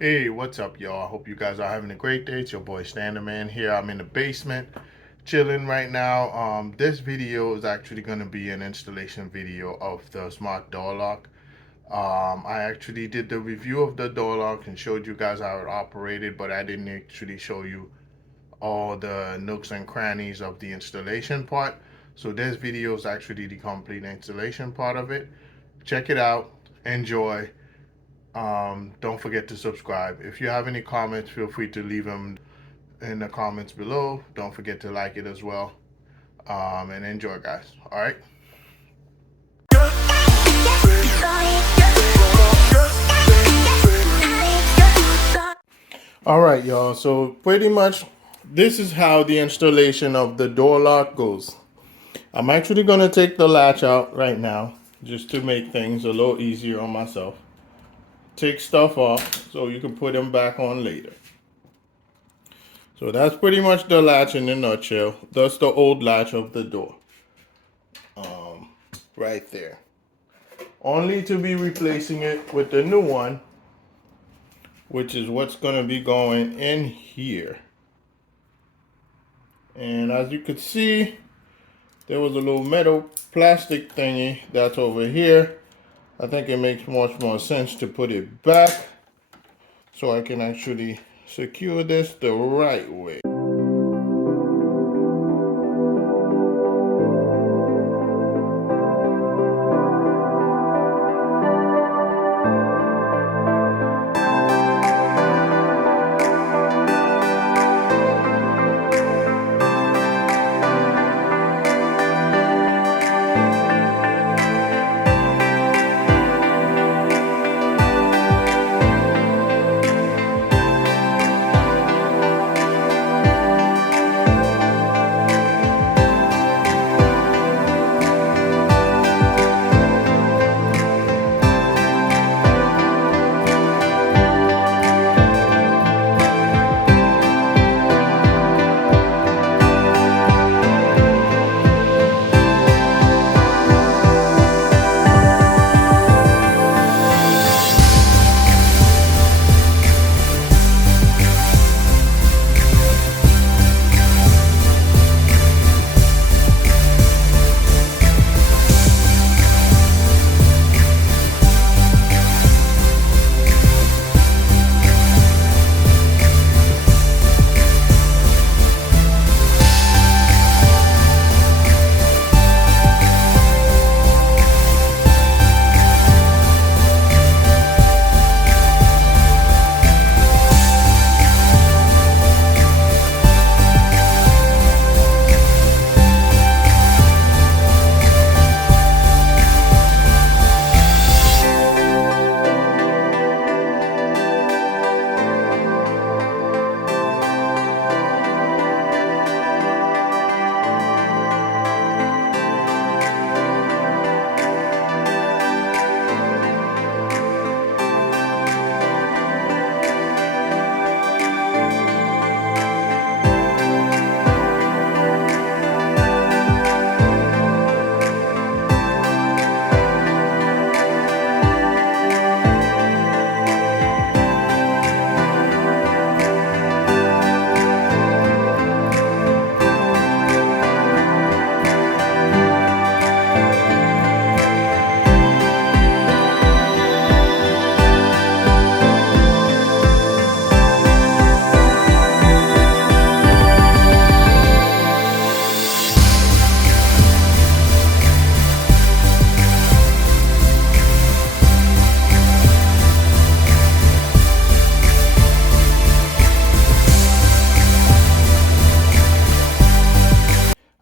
Hey, what's up, y'all? I hope you guys are having a great day. It's your boy Standerman here. I'm in the basement chilling right now. This video is actually going to be an installation video of the smart door lock. I actually did the review of the door lock and showed you guys how it operated, but I didn't actually show you all the nooks and crannies of the installation part. So this video is actually the complete installation part of it. Check it out. Enjoy. Don't forget to subscribe. If you have any comments, feel free to leave them in the comments below. Don't forget to like it as well. And enjoy, guys. All right. All right, y'all. So pretty much this is how the installation of the door lock goes. I'm actually going to take the latch out right now just to make things a little easier on myself. Take stuff off so you can put them back on later. So that's pretty much the latch in a nutshell. That's the old latch of the door. Right there. Only to be replacing it with the new one, which is what's going to be going in here. And as you can see, there was a little metal plastic thingy that's over here. I think it makes much more sense to put it back so I can actually secure this the right way.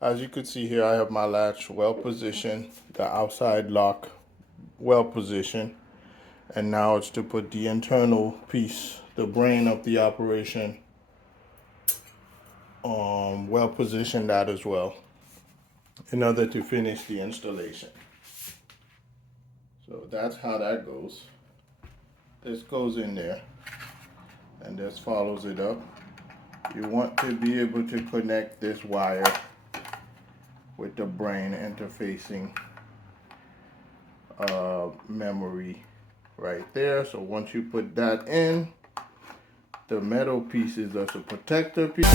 As you can see here, I have my latch well positioned, the outside lock well positioned, and now it's to put the internal piece, the brain of the operation, well positioned that as well, in order to finish the installation. So that's how that goes. This goes in there, and this follows it up. You want to be able to connect this wire with the brain interfacing memory right there. So once you put that in, the metal pieces as a protector piece.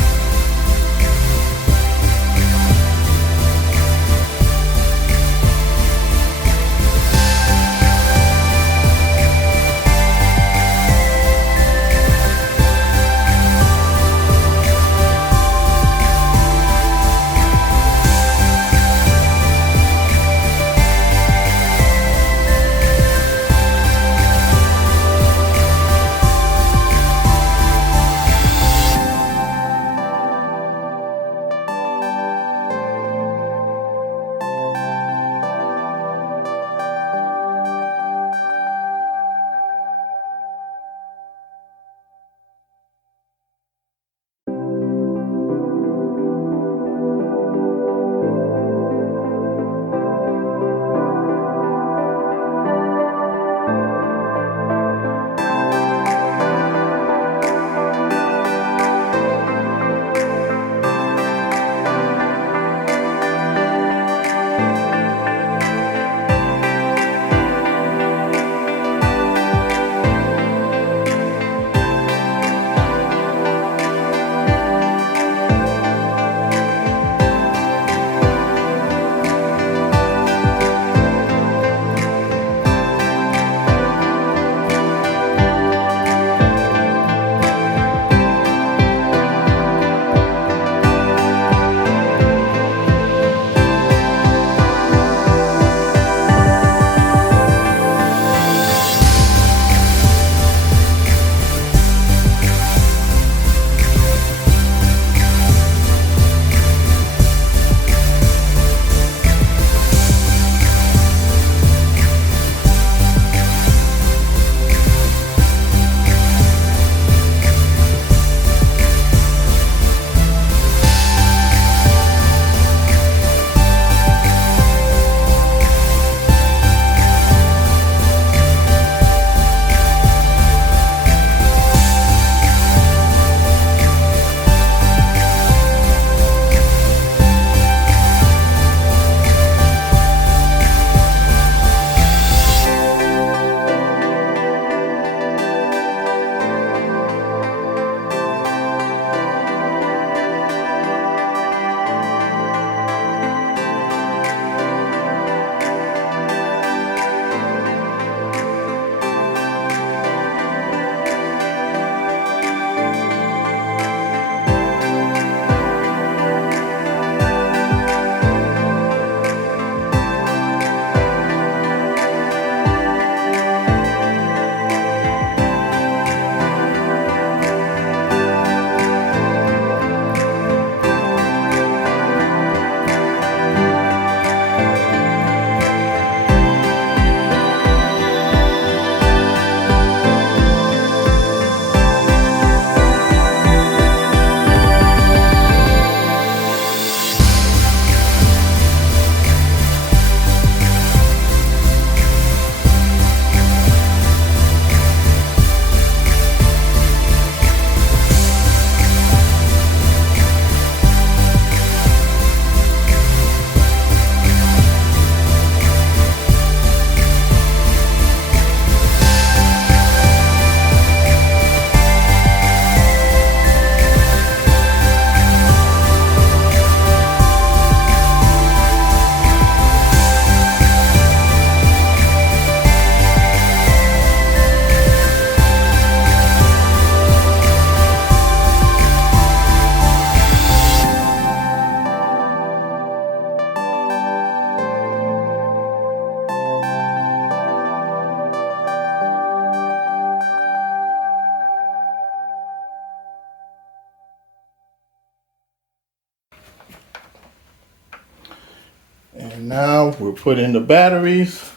And now we'll put in the batteries.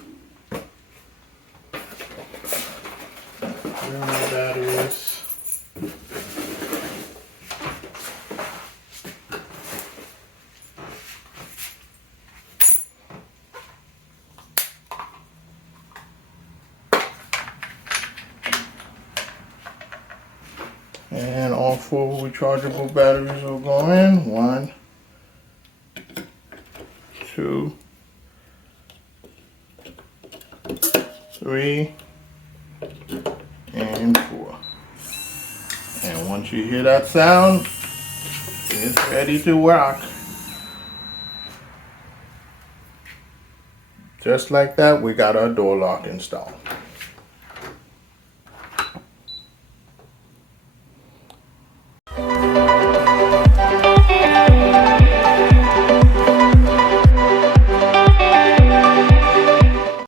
Here are my batteries. And all 4 rechargeable batteries will go in. 1, 2, 3, and 4. And Once you hear that sound, it's ready to rock. Just like that, we got our door lock installed.